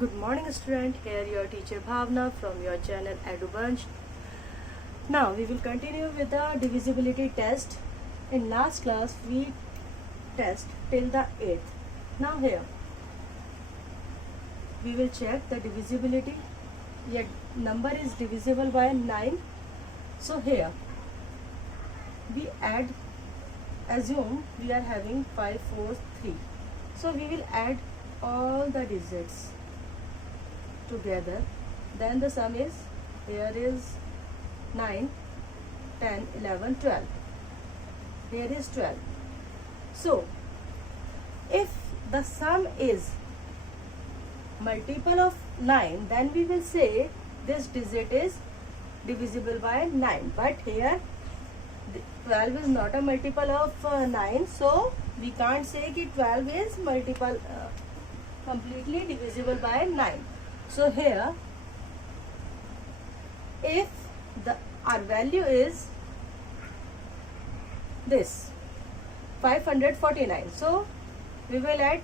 Good morning student, here your teacher Bhavna from your channel EduBunch. Now we will continue with the divisibility test. In last class we test till the 8th. Now here we will check the divisibility. Yet number is divisible by 9. So here we add, assume we are having 5, 4, 3. So we will add all the digits together. Then the sum is, here is 9, 10, 11, 12. Here is 12. So if the sum is multiple of 9, then we will say this digit is divisible by 9. But here 12 is not a multiple of 9, so we can't say that 12 is multiple completely divisible by 9. So here if our value is this 549, so we will add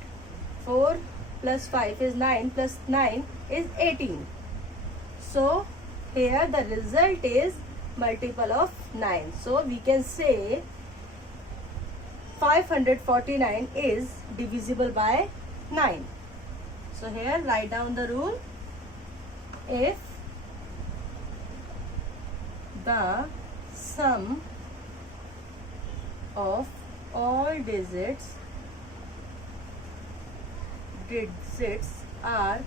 4 plus 5 is 9 plus 9 is 18. So here the result is multiple of 9. So we can say 549 is divisible by 9. So here write down the rule. If the sum of all digits are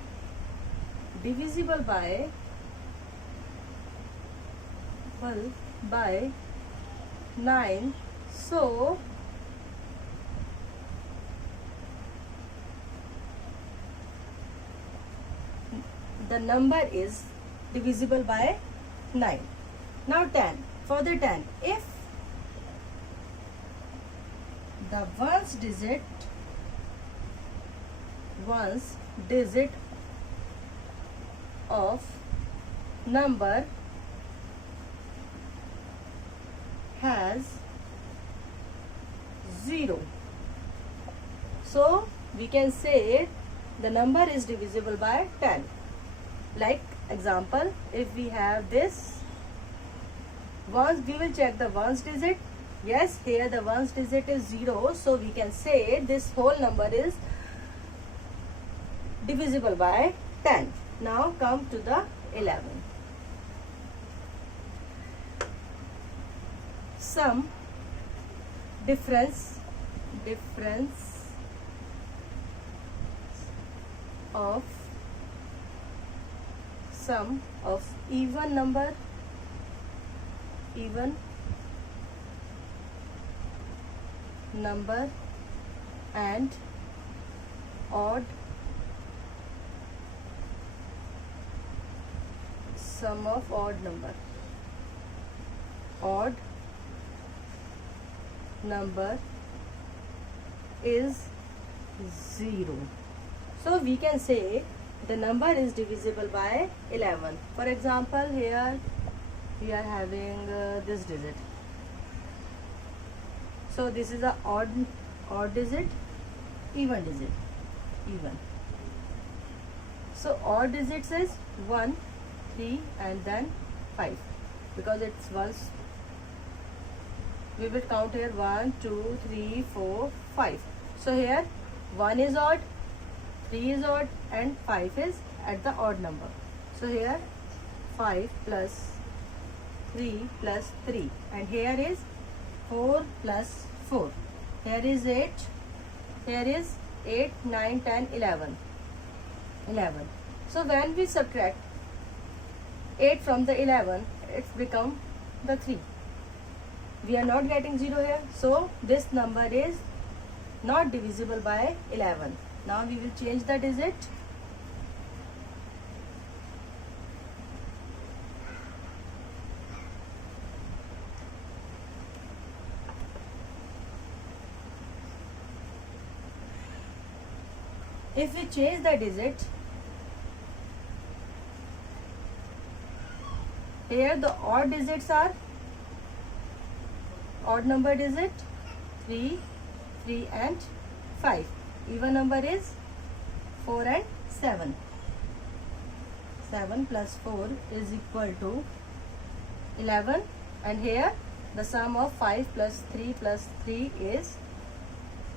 divisible by 9, so the number is divisible by 9. Now 10. For the 10, if the ones digit of number has 0, so we can say the number is divisible by 10. Like example, if we have this ones, we will check the ones digit. Yes, here the ones digit is 0, so we can say this whole number is divisible by 10. Now come to the 11. Sum difference of sum of even number and odd sum of odd number is 0. So we can say the number is divisible by 11. For example, here we are having this digit. So this is a odd digit, even digit, even. So odd digits is 1, 3 and then 5, because it's once. We will count here 1, 2, 3, 4, 5. So here 1 is odd, 3 is odd and 5 is at the odd number. So here 5 plus 3 plus 3, and here is 4 plus 4. Here is 8. Here is 8, 9, 10, 11. So when we subtract 8 from the 11, it's become the 3. We are not getting 0 here, so this number is not divisible by 11. Now we will change the digit. If we change the digit, here the odd digits are odd number digit 3, 3 and 5. Even number is 4 and 7. 7 plus 4 is equal to 11, and here the sum of 5 plus 3 is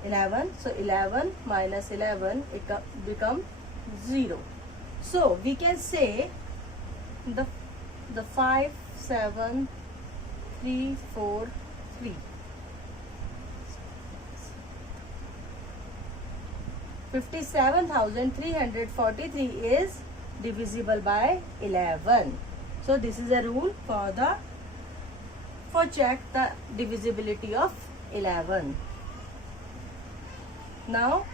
11. So 11 minus 11, it become 0. So we can say the 5 7 3 4 3 57,343 is divisible by 11. So this is a rule for check the divisibility of 11. Now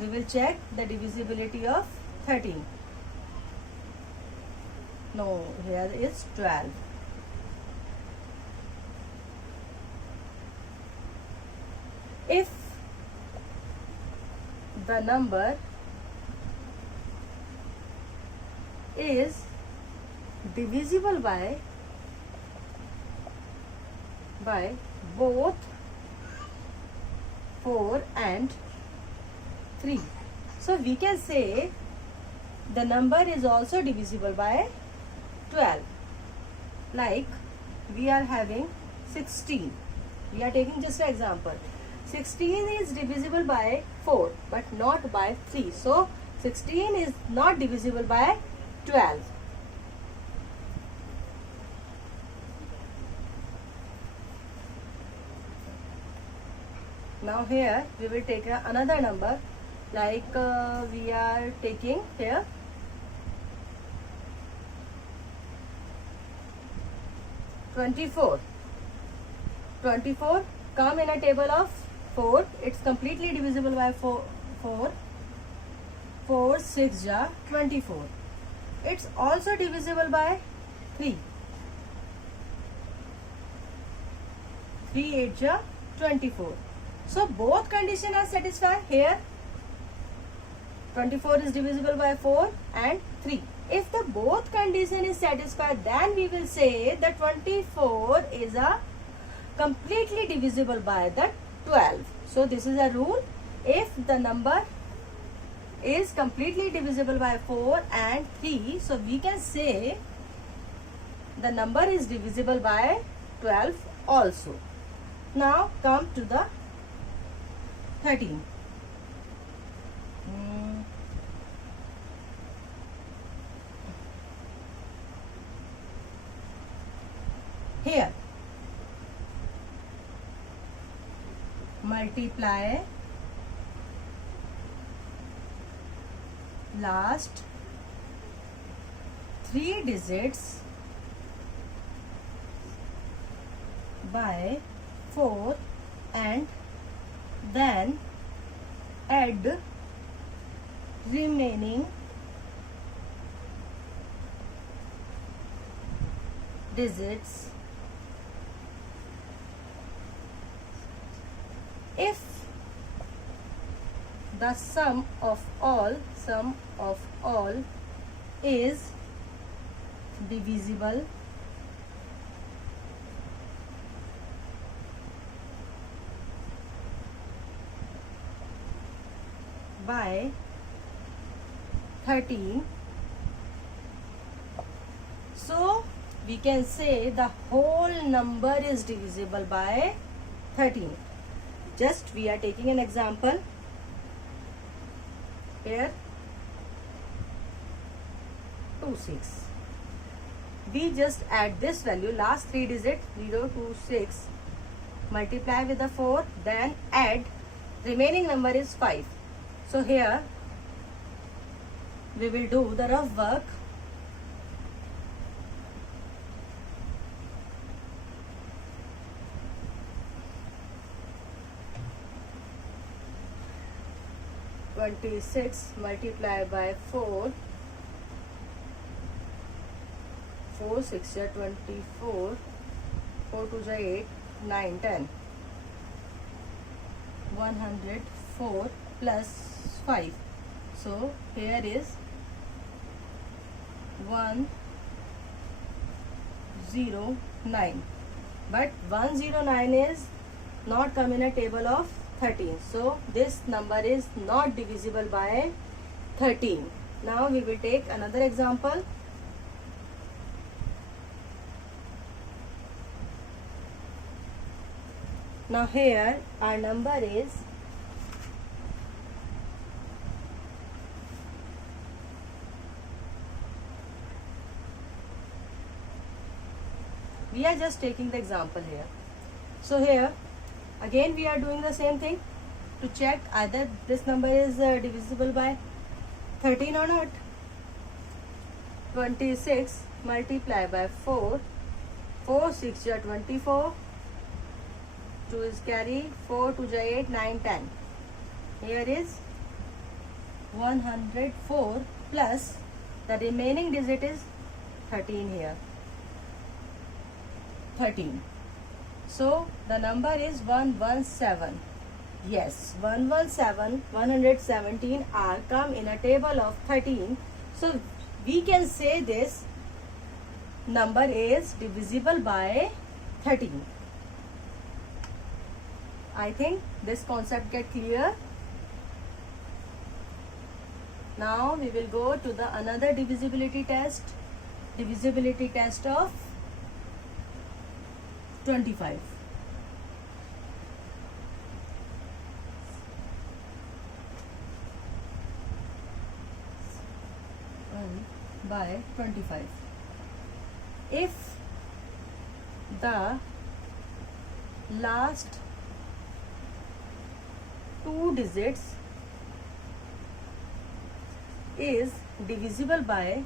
we will check the divisibility of 13. No, here is 12. If the number is divisible by both 4 and 3, so we can say the number is also divisible by 12. Like we are having 16. We are taking just an example. 16 is divisible by 4 but not by 3. So 16 is not divisible by 12. Now here we will take another number, like we are taking here 24. 24 come in a table of 4. It's completely divisible by 4. 4 6 ja 24. It's also divisible by 3. 3 8 ja 24. So both conditions are satisfied. Here 24 is divisible by 4 and 3. If the both condition is satisfied, then we will say that 24 is a completely divisible by the 12. So this is a rule. If the number is completely divisible by 4 and 3, so we can say the number is divisible by 12 also. Now come to the 13. Here multiply last 3 digits by 4 and then add remaining digits if the sum of all is divisible by 13. So we can say the whole number is divisible by 13. Just we are taking an example here. 26. We just add this value, last 3 digits 0 2 6, multiply with the 4, then add remaining number is 5. So here we will do the rough work. (26) multiplied by 4. 4 6 are 24. 4 2 are 8. 9 10. 104 plus 5. So here is 109. But 109 is not come in a table of 13. So this number is not divisible by 13. Now we will take another example. Now here our number is we are just taking the example here. So here again we are doing the same thing to check either this number is divisible by 13 or not. 26 multiply by 4, 4 6 are 24, 2 is carry, 4 2 are 8, 9 10. Here is 104 plus the remaining digit is 13 here. 13. So the number is 117. Yes, 117 are come in a table of 13. So we can say this number is divisible by 13. I think this concept get clear. Now we will go to the another divisibility test. Divisibility test of 25. By 25. If the last two digits is divisible by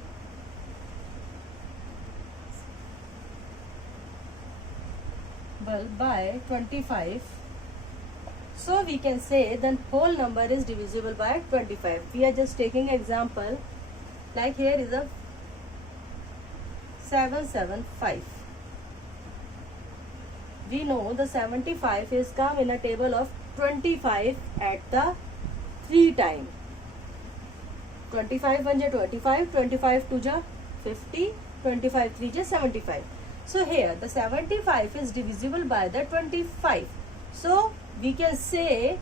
25, so we can say then whole number is divisible by 25. We are just taking example, like here is a 775. We know the 75 is come in a table of 25 at the 3 time. 25 1 is 25, 25 2 is 50, 25 3 is 75. So here the 75 is divisible by the 25. So we can say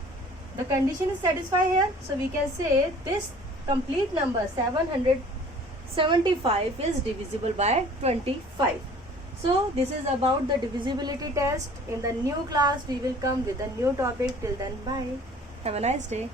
the condition is satisfied here. So we can say this complete number 775 is divisible by 25. So this is about the divisibility test. In the new class we will come with a new topic. Till then, bye. Have a nice day.